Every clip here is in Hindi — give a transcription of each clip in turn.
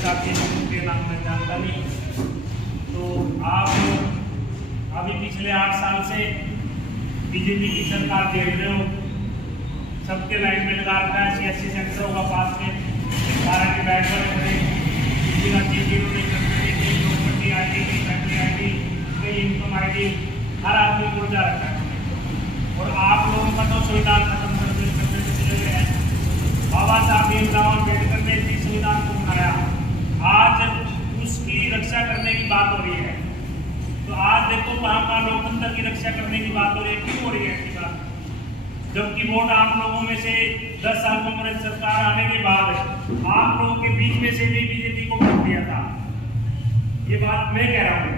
साथी के नाम मैं जानता नहीं। तो आप अभी पिछले 8 साल से बीजेपी की सरकार देख रहे हो, सबके लाइन में लगा रखा है, CSC सेंटर होगा पास में, 12 के बैग पर खड़े, किसी का चीज़ कहीं प्रॉपर्टी ID, कहीं फैमिली ID, कहीं इनकम ID, हर आदमी को जा रखा है। और आप लोगों का तो संविधान खत्म करने से चले गए हैं। बाबा साहब भीमराव अम्बेडकर ने जिस संविधान को बनाया, आज उसकी रक्षा करने की बात हो रही है। तो आज देखो वहाँ का लोकतंत्र की रक्षा करने की बात हो रही है, क्यों हो रही है ऐसी बात? जबकि वोट आप लोगों में से 10 साल कांग्रेस सरकार आने के बाद आप लोगों के बीच में से भी बीजेपी को वोट दिया था। ये बात मैं कह रहा हूँ,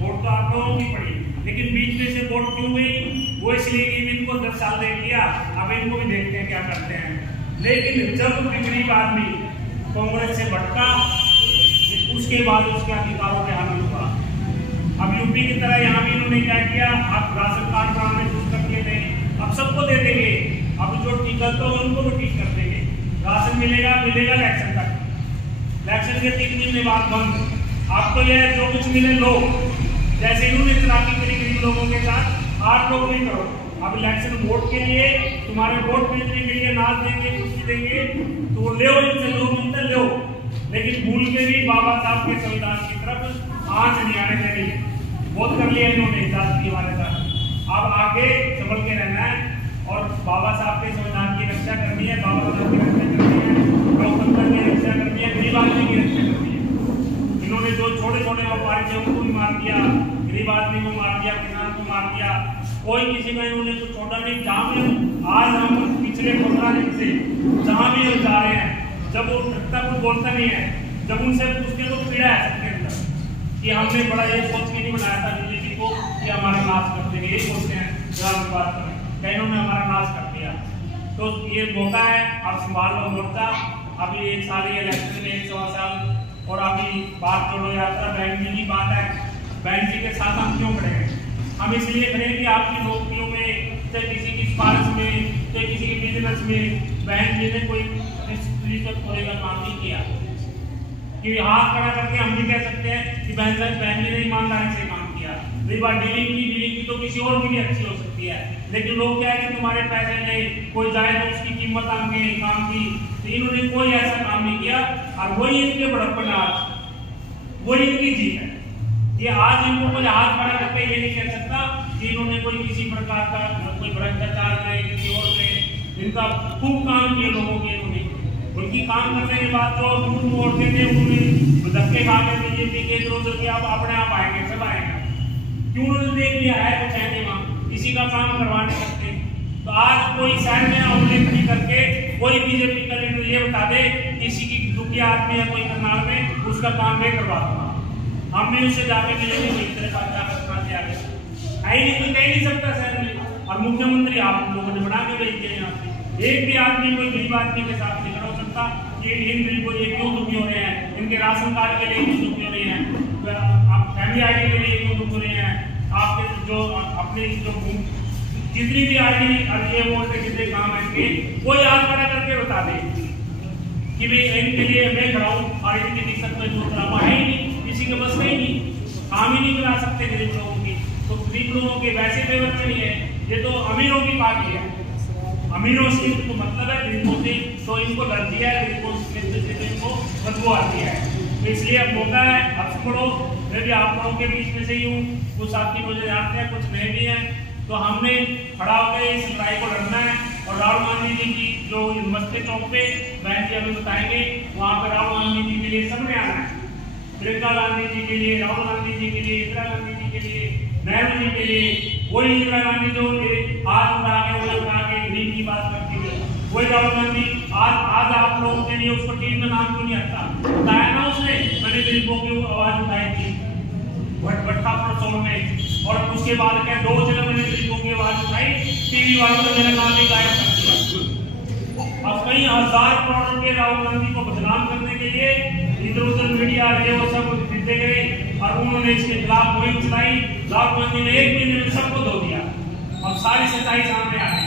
वोट तो आप लोगों की पड़ी, लेकिन बीच में से वोट क्यों गई? वो इसलिए कि इनको 10 साल दे दिया, अब इनको भी देखते हैं क्या करते हैं। लेकिन जब गरीब आदमी कांग्रेस से भटका, उसके बाद उसके अधिकारों पे हावी हुआ। अब यूपी की तरह यहाँ भी इन्होंने क्या किया, आप राशन कार्ड बनाने शुरू कर दिए थे, अब सबको दे देंगे। अब जो टीका तो उनको भी ठीक कर देंगे, राशन मिलेगा इलेक्शन तक, इलेक्शन के 3 महीने बाद बंद। अब तो यह जो कुछ मिले लो, जैसे इन्होंने तलाकी करी गरीब लोगों के साथ, आप लोग नहीं करो। अब इलेक्शन वोट के लिए, तुम्हारे वोट बेचने के लिए नाच देंगे, कुर्सी देंगे, तो ले इनसे जो मिलता लो, लेकिन भूल के भी बाबा साहब के संविधान की तरफ आंच नहीं आने देनी। बहुत कर लिया इन्होंने जाति हमारे साथ, अब आगे संभल के रहना है और बाबा साहब के संविधान की रक्षा करनी है, बाबा साहब की रक्षा करनी है, लोकतंत्र की रक्षा करनी है, गरीब आदमी की रक्षा करनी है। इन्होंने जो छोटे छोटे व्यापारी थे उनको भी मार दिया, गरीब आदमी को मार दिया, किसान को मार दिया, कोई किसी का इन्होंने कुछ छोड़ा नहीं। जहाँ भी आज हम पिछले 15 दिन से जहाँ भी हम जा रहे हैं, जब वो तक कुछ बोलता नहीं है, जब उनसे पूछते हैं तो पीड़ा है सबके अंदर कि हमने बड़ा ये सोच के नहीं बनाया था बीजेपी को कि हमारा नाश कर देंगे, यही सोचते हैं ग्राम बात करें, कहीं उन्होंने हमारा नाश कर दिया। तो ये मौका है, आप संभाल लो मोर्चा। अभी 1 साल ही इलेक्शन में, 1 सवा साल, और अभी बात जोड़ो यात्रा बहन जी की बात है, बहन जी के साथ हम क्यों खड़े हैं? हम इसलिए खड़े हैं कि आपकी नौकरियों में, चाहे किसी की सिफारिश में, चाहे किसी के बिजनेस में बहन जी ने कोई रिश्वत खोने का काम नहीं किया। कि हाथ खड़ा करके हम भी कह सकते हैं कि बहन जी ने ईमानदारी से काम किया। रही बात डीलिंग की तो किसी और की भी अच्छी हो सकती है, लेकिन लोग क्या है कि तुम्हारे पैसे में कोई जाए तो उसकी कीमत आगे काम की, तो इन्होंने कोई ऐसा काम नहीं किया। और वही इनके बड़प्पन, आज वही इनकी जीत है। ये आज इनको कोई हाथ खड़ा करके ये नहीं कह सकता कि इन्होंने कोई किसी प्रकार का कोई भ्रष्टाचार में, किसी और में, इनका खूब काम किए लोगों के, इन्होंने उनकी काम करने के बाद जो झूठ मोड़ते थे, उन्होंने धक्के खा के बीजेपी के इधर की आप अपने आप आएंगे, सब आएंगे। क्यों उन्होंने देख लिया है कुछ है नहीं, वहाँ किसी का काम करवा नहीं सकते। तो आज कोई साइड में उंगली खड़ी करके कोई बीजेपी का लीडर ये बता दे किसी की दुखिया आदमी है कोई करनाल में, उसका काम नहीं करवा दूंगा, हम भी उससे जाके मिलेंगे, तेरे पास जाकर कहाँ से आ गए? नहीं, कोई कह नहीं सकता शहर में। और मुख्यमंत्री आप लोगों ने बना के भेज दिया यहाँ पे, एक भी आदमी कोई गरीब आदमी के साथ नहीं खड़ा हो सकता कि इन गरीब को ये क्यों दुखी हो रहे हैं, इनके राशन कार्ड के लिए क्यों दुखी हो रहे हैं, आप फैमिली ID के लिए क्यों दुखी हो रहे हैं, आपके जो अपने जो जितनी भी ID और ये बोलते जितने काम है इनके, कोई हाथ खड़ा करके बता दे कि भाई इनके लिए मैं खड़ा हूँ और इनकी दिक्कत में जो ड्रामा है ही नहीं, किसी के बस में ही नहीं, काम ही नहीं करा सकते गरीब लोगों की। तो गरीब लोगों के वैसे फेवर नहीं है, ये तो अमीरों की पार्टी है, अमीरों से इनको मतलब है, गरीबों से तो इनको लड़ती है, गरीबों से तो इनको बदबू आती है। तो इसलिए अब मौका है, अब संभलो। मैं भी आप लोगों के बीच में से ही हूँ, कुछ साथी मुझे जानते हैं, कुछ नए भी हैं, तो हमने खड़ा होकर इस लड़ाई को लड़ना है। और राहुल गांधी जी की जो मस्ते चौक पे बहन जी अभी बताएंगे, वहाँ पर राहुल गांधी जी के लिए सबने आना है, प्रियंका गांधी जी के लिए, राहुल गांधी जी के लिए, इंदिरा गांधी जी के लिए, नेहरू जी के लिए, वही इंदिरा गांधी जो हाथ उठा के गरीब की बात करती है, वही राहुल गांधी आज आप लोगों के लिए उसको टीम में नाम क्यों नहीं आता? बताया ना उसने, मैंने गरीबों की आवाज उठाई थी भट्टा प्रोत्सव में, और उसके बाद क्या 2 जगह मैंने गरीबों की आवाज उठाई, टीवी वालों ने मेरा नाम भी गायब कर दिया। अब कई हजार करोड़ रुपए राहुल गांधी को बदनाम करने के लिए इधर उधर मीडिया ये वो सब खरीदे गए, और उन्होंने इसके खिलाफ मुहिम चलाई। राहुल गांधी ने 1 महीने में सबको धो दिया, और सारी सच्चाई सामने आ गई।